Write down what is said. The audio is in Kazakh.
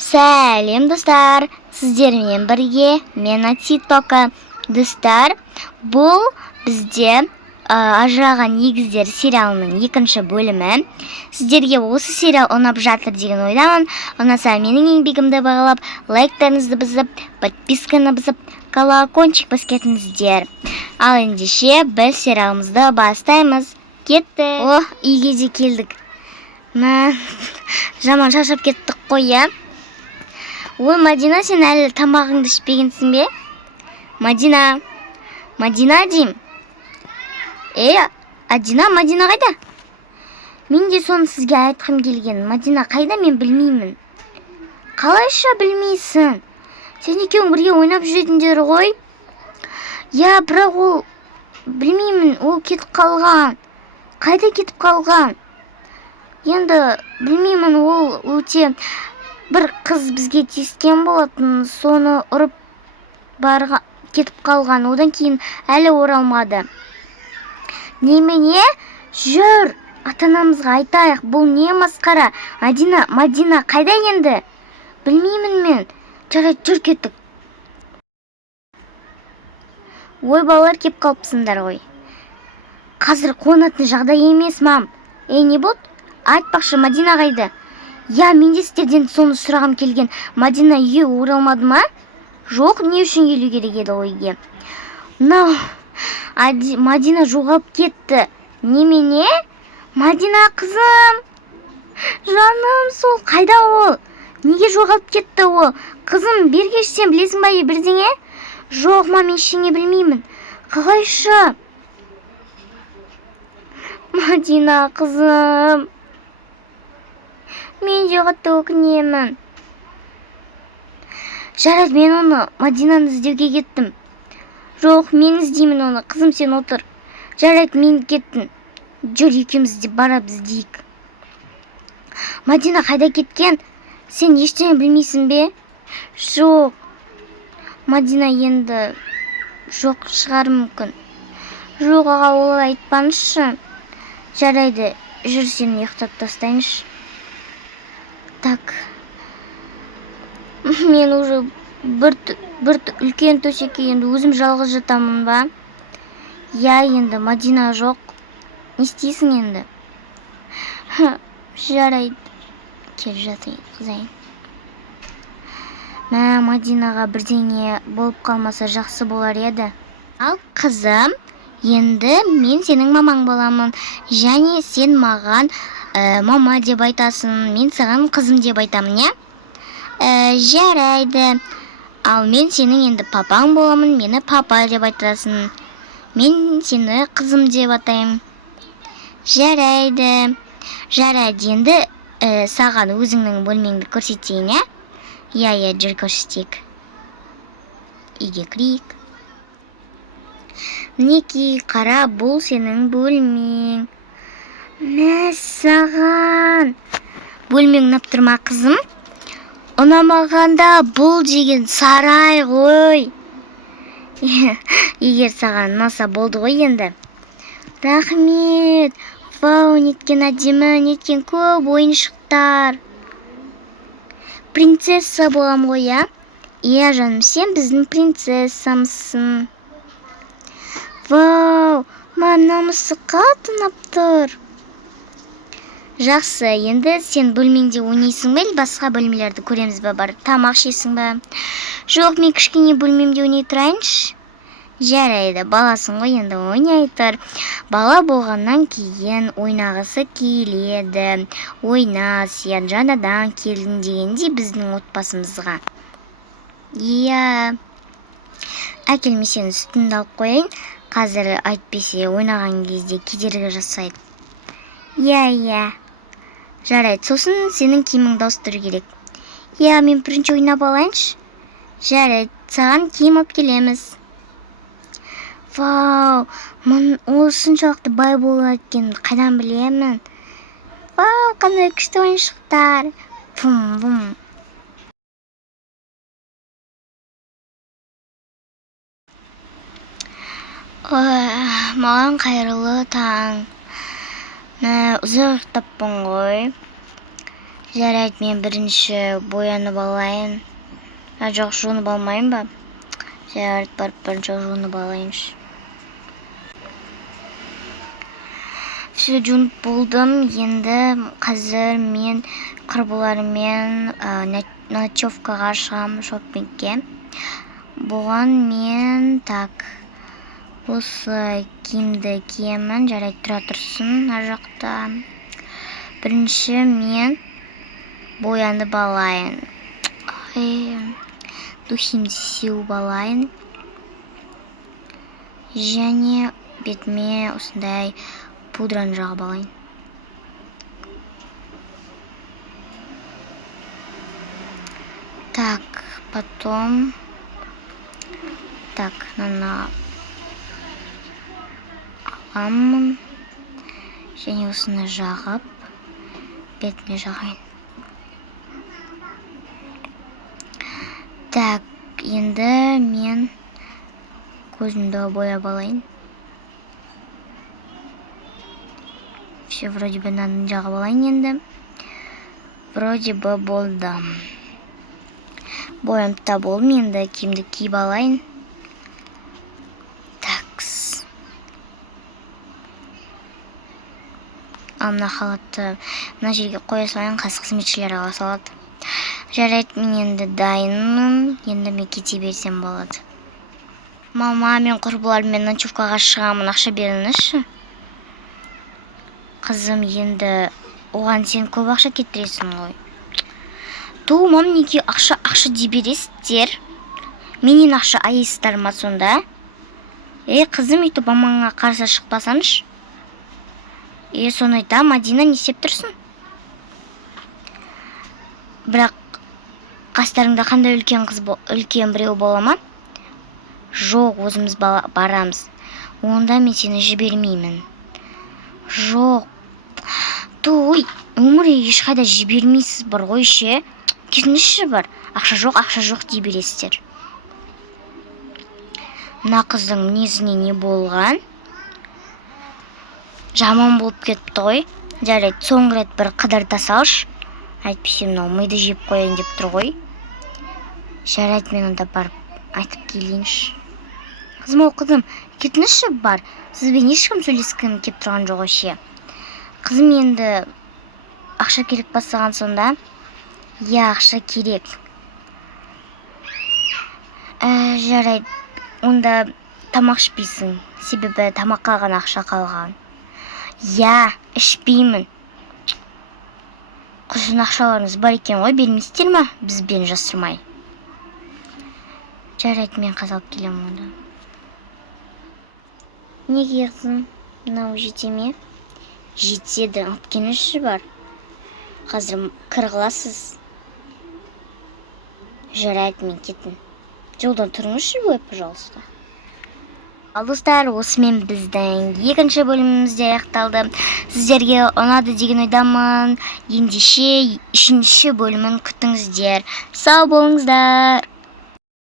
Сәлем достар, сіздермен бірге мен Атитока. Достар, бұл бізде ажыраған егіздер сериалының екінші бөлімі. Сіздерге осы сериал ұнап жатыр деген ойдамын. Ұнаса менің еңбегімді бағалап, лайктарыңызды басып, подписканы басып, колокольчик баскетіңіздер. Ал ендеше біз сериалымызды бастаймыз. Кетті. Үйге де келдік. Жаман шаршап кеттік қой, иә? Мадина, сен әлі тамағыңды ішпегенсің бе? Мадина дейм. Мадина қайда? Мен де соны сізге айтқым келген. Мадина қайда, мен білмеймін. Қалайша білмейсің? Сен екеуің бірге ойнап жүретіндер ғой? Я, бірақ ол білмеймін, ол кетіп қалған. Қайда кетіп қалған? Енді білмеймін, ол өте бір қыз бізге тиіскен болатын, соны ұрып кетіп қалған, одан кейін әлі оралмады. Немене? Жүр, ата-анамызға айтайық, бұл не масқара? Мадина қайда енді? Білмеймін мен. Жарайды, жүр кеттік. Балалар, кеп қалыпсыңдар ғой. Қазір қуанатын жағдай емес, мам. Не болды? Айтпақшы, Мадина қайда? Я, мен де сіздерден соны сұрағым келген. Мадина үйге оралмады ма? Жоқ, не үшін келу керек еді ойге? Мадина жоғалып кетті. Немене? Мадина қызым. Жаным, сол қайда ол? Неге жоғалып кетті ол? Қызым, бергеш, сен білесің бе бірдеңе? Жоқ, мен ештеңе білмеймін. Қалайша? Мадина қызым. Мен де қатты өкінемін. Жарайды, мен оны Мадинаны іздеуге кеттім. Жоқ, мен іздеймін оны. Қызым, сен отыр. Жарайды, мен кеттім. Жүр, екеуміз де барып іздейік. Мадина қайда кеткен? Сен ештеңе білмейсің бе? Жоқ. Мадина енді жоқ шығар мүмкін. Жоқ, аға, олай айтпаңызшы. Жарайды, жүр, сен ұйықтап тастайыншы. Так, мен уже бір үлкен төсекке енді өзім жалғыз жатамын ба? Я, енді Мадина жоқ. Не істейсің енді? Жарайды. Кел жатайын, қызайын. Мадинаға бірдеңе болып қалмаса жақсы болар еді. Ал қызым, енді мен сенің мамаң боламын. Және сен маған мама деп айтасың, мен саған қызым деп айтамын, не? Жарайды. Ал мен сенің енді папаң боламын, мені папа деп айтасың. Мен сені қызым деп атайым. Жарайды. Жарайды, енді саған өзіңнің бөлмеңді көрсетейін, е? Я, жүр көрсетейік. Үйге кірейік. Мінекей, қара, бұл сенің бөлмең. Саған. Бөлмең ұнап тұр ма, қызым? Ұнамағанда бұл деген сарай ғой. Егер саған ұнаса болды ғой енді. Рахмет. Вау, неткен әдемі, неткен көп ойыншықтар. Принцесса болам ғой, я? Иә, жаным, сен біздің принцессамсың. Вау, намысы қатты ұнап тұр. Жақсы, енді сен бөлмеңде ойнайсың ба, басқа бөлмелерді көреміз бе, бар? Тамақ жейсің ба? Жоқ, мен кішкене бөлмемде ойнай тұрайыншы. Жарайды, баласың ғой, енді ойнай тұр. Бала болғаннан кейін ойнағысы келеді. Ойна, сен жаңадан келдің дегенде біздің отбасымызға. Иә. Әкел, мен сені сүтімді алып қойайын. Қазір айтпесе ойнаған кезде кедергі жасайды. Иә. Жарайды, сосын сенің киіміңді ауыстыру керек. Иә, мен бірінші ойнап алайыншы. Жарайды, саған киім алып келеміз. Вау, ол соншалықты бай болады екен, қайдан білемін? Вау, қандай күшті ойыншықтар. Бум. Маған қайырлы таң. Ұзақ ұйықтаппын ғой. Жарайды, мен бірінші боянып алайын. Жоқ, жуынып алмайын ба? Жарайды, барып бірінші жуынып алайыншы. Все, жуынып болдым. Енді қазір мен құрбыларыммен ночевкаға шығамын, шоппингке. Бұған мен осы киімді киемін. Жарайды, тұра тұрсын ар жақта. Бірінші мен боянып алайын. Духимді сеуіп алайын. Және бетіме осындай пудраны жағып алайын. Потом мынаны аламын. Және осыны жағып, бетіне жағайын. Енді мен көзімді бояп алайын. Все, вроде бы мынаны жағып алайын енді. Вроде бы болды. Боянып та болдым, енді киімді киіп алайын. Мына халатты мына жерге қоя салайын, қызметшілер ала салады. Жарайды, мен енді дайынмын. Енді мен кете берсем болады. Мама, мен құрбыларыммен ночевкаға шығамын, ақша беріңізші. Қызым, енді оған сен көп ақша кетіресің ғой. Мам, неге ақша дей бересіздер? Менен ақша аяйсыздар ма сонда? Қызым, өйтіп мамаңа қарсы шықпасаңшы. Соны айтам, Мадина не істеп тұрсың? Бірақ қастарыңда қандай үлкен біреу бола ма? Жоқ, өзіміз барамыз. Онда мен сені жібермеймін. Жоқ. Өмірі ешқайда жібермейсіз бар ғой ше. Кетіңізші бар. Ақша жоқ дей бересіздер. Мына қыздың мінезіне не болған? Жаман болып кетті ғой. Жарайды, соңғы рет бір қыдырта салшы. Әйтпесе мынау миды жеп қояйын деп тұр ғой. Жарайды, мен онда барып айтып келейінші. Қызым, кетіңізші бар. Сізбен ешкім сөйлескім кеп тұрған жоқ ше. Қызым, енді ақша керек бастаған сонда? Ақша керек. Жарайды, онда тамақ ішпейсің. Себебі тамақ қалған, ақша қалған. Ішпеймін. Құшын ақшаларыңыз бар екен ғой, бермейсіздер ма? Бізбен жасырмай. Жарайды, мен қазалып келем онда. Неге қызым? Мынау жете ме? Жетеді, алып келіңізші бар. Қазір кір қыласыз. Жарайды, мен кеттім. Жолдан тұрыңызшы бой, пожалуйста. Ал достар, осымен біздің екінші бөліміміз де аяқталды. Сіздерге ұнады деген ойдамын. Ендеше үшінші бөлімін күтіңіздер. Сау болыңыздар.